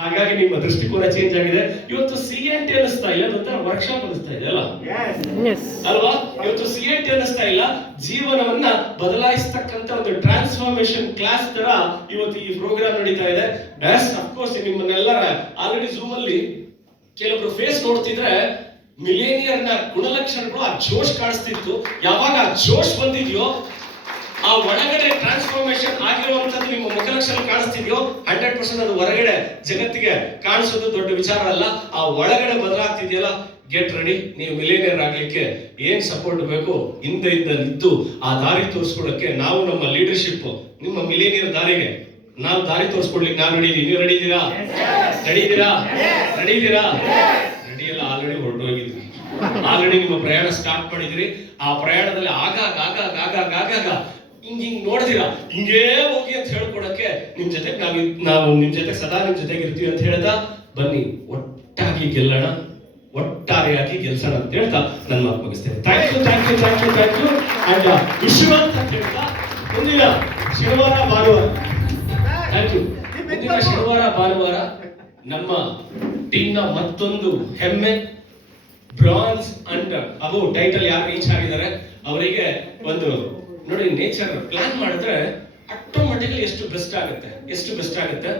ಹಾಗಾಗಿ ನಿಮ್ಮ ದೃಷ್ಟಿಕೋನ ಚೇಂಜ್ ಆಗಿದೆ. ಇವತ್ತು CNT ಅನ್ನಿಸ್ತಾ ಇಲ್ಲ, ಅದೊಂಥರ ವರ್ಕ್ಶಾಪ್ ಅನ್ನಿಸ್ತಾ ಇದೆ ಅಲ್ಲ ಅಲ್ವಾ? ಇವತ್ತು CNT ಅನ್ನಿಸ್ತಾ ಇಲ್ಲ, ಜೀವನವನ್ನ ಬದಲಾಯಿಸ್ತಕ್ಕಂತ ಒಂದು ಟ್ರಾನ್ಸ್ಫಾರ್ಮೇಶನ್ ಕ್ಲಾಸ್ ತರ ಇವತ್ತು ಈ ಪ್ರೋಗ್ರಾಮ್ ನಡೀತಾ ಇದೆ. ಅಫ್ಕೋರ್ಸ್ ನಿಮ್ಮನ್ನೆಲ್ಲರ ಆಲ್ರೆಡಿ ಝೂಮ್ ಅಲ್ಲಿ ಕೆಲವರು ಫೇಸ್ ನೋಡ್ತಿದ್ರೆ ಮಿಲೇನಿಯರ್ ನ ಗುಣಲಕ್ಷಣಗಳು ಆ ಜೋಶ್ ಕಾಣಿಸ್ತಿತ್ತು. ಯಾವಾಗ ಆ ಜೋಶ್ ಬಂದಿದ್ಯೋ, ಆ ಒಳಗಡೆ ಟ್ರಾನ್ಸ್ಫಾರ್ಮೇಶನ್ ಆಗಿರುವಂತದ್ದು ನಿಮ್ಮ ಮುಖಲಕ್ಷಣ ಕಾಣಿಸ್ತಿದ್ಯೋ, 100% ಅದು ಹೊರಗಡೆ ಜಗತ್ತಿಗೆ ಕಾಣಿಸೋದು ದೊಡ್ಡ ವಿಚಾರ ಅಲ್ಲ. ಆ ಒಳಗಡೆ ಬದಲಾಗ್ತಿದೆಯಲ್ಲ, ಗೆಟ್ ರೆಡಿ. ನೀವು ಮಿಲೇನಿಯರ್ ಆಗ್ಲಿಕ್ಕೆ ಏನ್ ಸಪೋರ್ಟ್ ಬೇಕು, ಹಿಂದೆ ಇದ್ದು ಆ ದಾರಿ ತೋರಿಸ್ಕೊಡಕ್ಕೆ ನಾವು ನಮ್ಮ ಲೀಡರ್ಶಿಪ್, ನಿಮ್ಮ ಮಿಲೇನಿಯರ್ ದಾರಿಗೆ ನಾವು ದಾರಿ ತೋರಿಸ್ಕೊಡ್ಲಿಕ್ಕೆ ನಾವು ರೆಡಿ. ನೀವು ರೆಡಿ ಇದ್ದೀರಾ? ರೆಡಿ ಇದ್ದೀರಾ? ರೆಡಿ ಇದ್ದೀರಾ? ರೆಡಿ ಎಲ್ಲ ಆಲ್ರೆಡಿ ಹೊರಟೋಗಿದ್ವಿ. ಆಲ್ರೆಡಿ ನಿಮ್ಮ ಪ್ರಯಾಣ ಸ್ಟಾರ್ಟ್ ಮಾಡಿದ್ರಿ. ಆ ಪ್ರಯಾಣದಲ್ಲಿ ಆಗಾಗ ಹಿಂಗ್ ನೋಡ್ತೀರಾ, ಹಿಂಗೇ ಹೋಗಿ ಅಂತ ಹೇಳ್ಕೊಡಕ್ಕೆ ನಿಮ್ ಜೊತೆ ನಾವು ನಿಮ್ ಜೊತೆ ಸದಾ ನಿಮ್ ಜೊತೆಗೆ ಇರ್ತೀವಿ ಅಂತ ಹೇಳ್ತಾ, ಬನ್ನಿ ಒಟ್ಟಾಗಿ ಗೆಲ್ಲೋಣ, ಒಟ್ಟಾರೆಯಾಗಿ ಗೆಲ್ಸೋಣ ಅಂತ ಹೇಳ್ತಾ ನನ್ನ ಮಾತು ಮುಗಿಸ್ತೇನೆ. ಥ್ಯಾಂಕ್ ಯು ಅಂಡ್ ವಿಶ್ವಾಸ್ ಅಂತ ಹೇಳ್ತಾ, ಮುಂದಿನ ಶನಿವಾರ ಭಾನುವಾರ, ಥ್ಯಾಂಕ್ ಯು, ಮುಂದಿನ ಶನಿವಾರ ಭಾನುವಾರ ನಮ್ಮ ಟೀಮ್ ನ ಮತ್ತೊಂದು ಹೆಮ್ಮೆ ಬ್ರಾನ್ಸ್ ಅಂಡ್ ಅಬೋ ಟೈಟಲ್ ಯಾರು ರೀಚ್ ಆಗಿದ್ದಾರೆ ಅವರಿಗೆ ಒಂದು ನೋಡಿ, ನೇಚರ್ ಪ್ಲಾನ್ ಮಾಡಿದ್ರೆ ಆಟೋಮೆಟಿಕಲಿ ಎಷ್ಟು ಬೆಸ್ಟ್ ಆಗುತ್ತೆ.